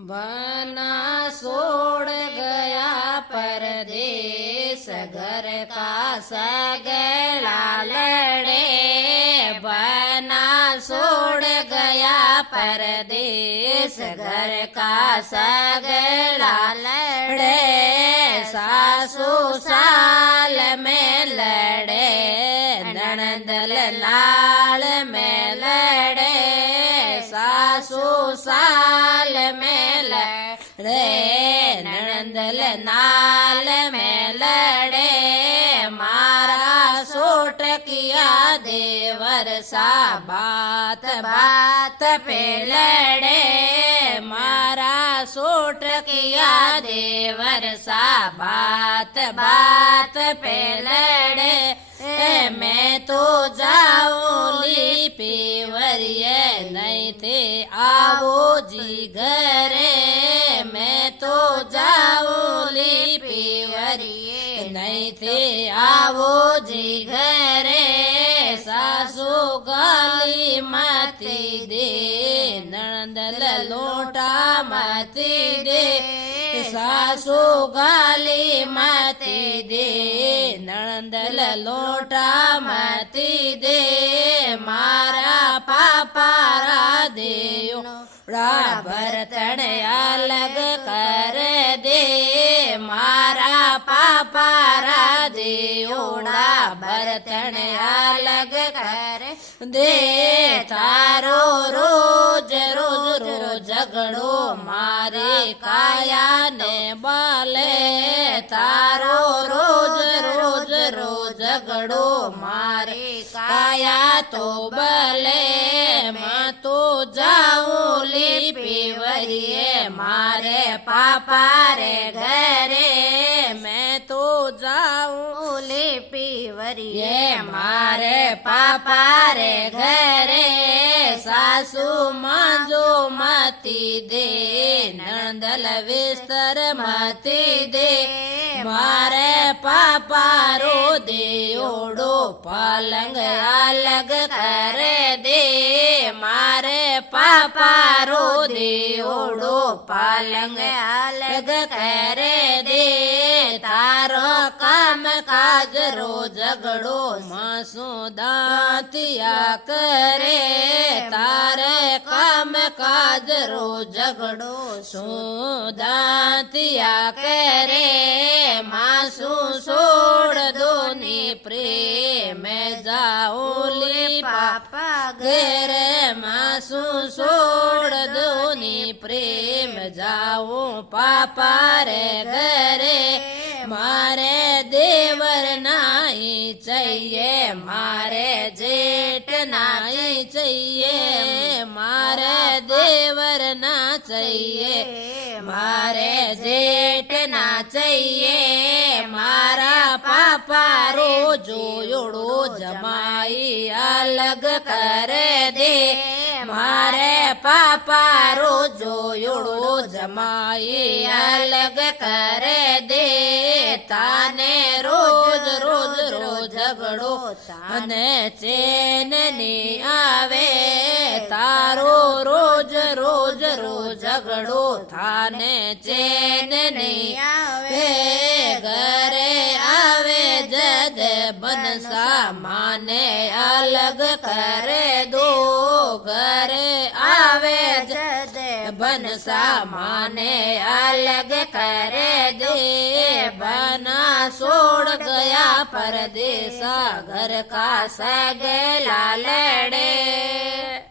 बना छोड़ गया परदेस, घर का सगला लड़े। बना छोड़ गया परदेस, घर का सगला लड़े। सासू साल में लड़े, ननद लाल में लड़े। सासू साल में लड़े, ननद नाल में लड़े। मारा सूट किया देवर सा, बात बात पे लड़े। मारा सूट किया देवर सा, बात बात पे लड़े। मैं तो जाऊली पीवरिये, नहीं थे आवो जी घरे। मैं तो जाऊली पीवरिये, नहीं थे आवो जी घरे। सासू गाली मती दे, ननद लोटा मती दे। सासू गाली मती दे, ननद लोटा मती दे। मारा पापारा देयो बर्तन अलग कर दे। मारा पापारा देयोड़ा बर्तन अलग कर दे। तारो रोज रोज रोज झगड़ो मारे काया ने बाले। तारो रोज रोज रोज झगड़ो मारे काया तो बले। मैं तो जाऊं ली पीवरिये, मारे पापा रे घरे। मैं तो जाऊं ली पीवरिये, मारे पापा रे घरे। सासू मांजो मती दे, नंदल विस्तर मती दे। मारे पापा रो दे ओडो, पलंग अलग कर दे। मारे पापा रो दे ओडो, पलंग अलग कर दे। तारो काम काज रो झगड़ो, मासू दांतिया करे। तारे काम काज रो झगड़ो, सो दांतिया करे। मासू छोड़ दो नी प्रेम, जाओली पापा घर। मासू छोड़ दो नी प्रेम, जाओ पापा रे घरे। मारे देवर नहीं चाहिए, मारे जेठ नहीं चाहिए। मारे देवर ना चाहिए, मारे जेठ ना चाहिए। मारा पापा रो जोड़ो जमाई अलग कर दे। मारे पापा रो जोड़ो जमाई अलग कर दे। ताने रोज रोज रोज झगड़ो, ताने चैन नहीं आवे। तारो रोज रोज रोज झगड़ो, थाने चैन नहीं आवे। घरे आवे जद बनसा, माने अलग कर दो। घरे आवे जद बनसा, माने अलग कर दे। बना छोड़ गया परदेसा, घर का सगला लड़े।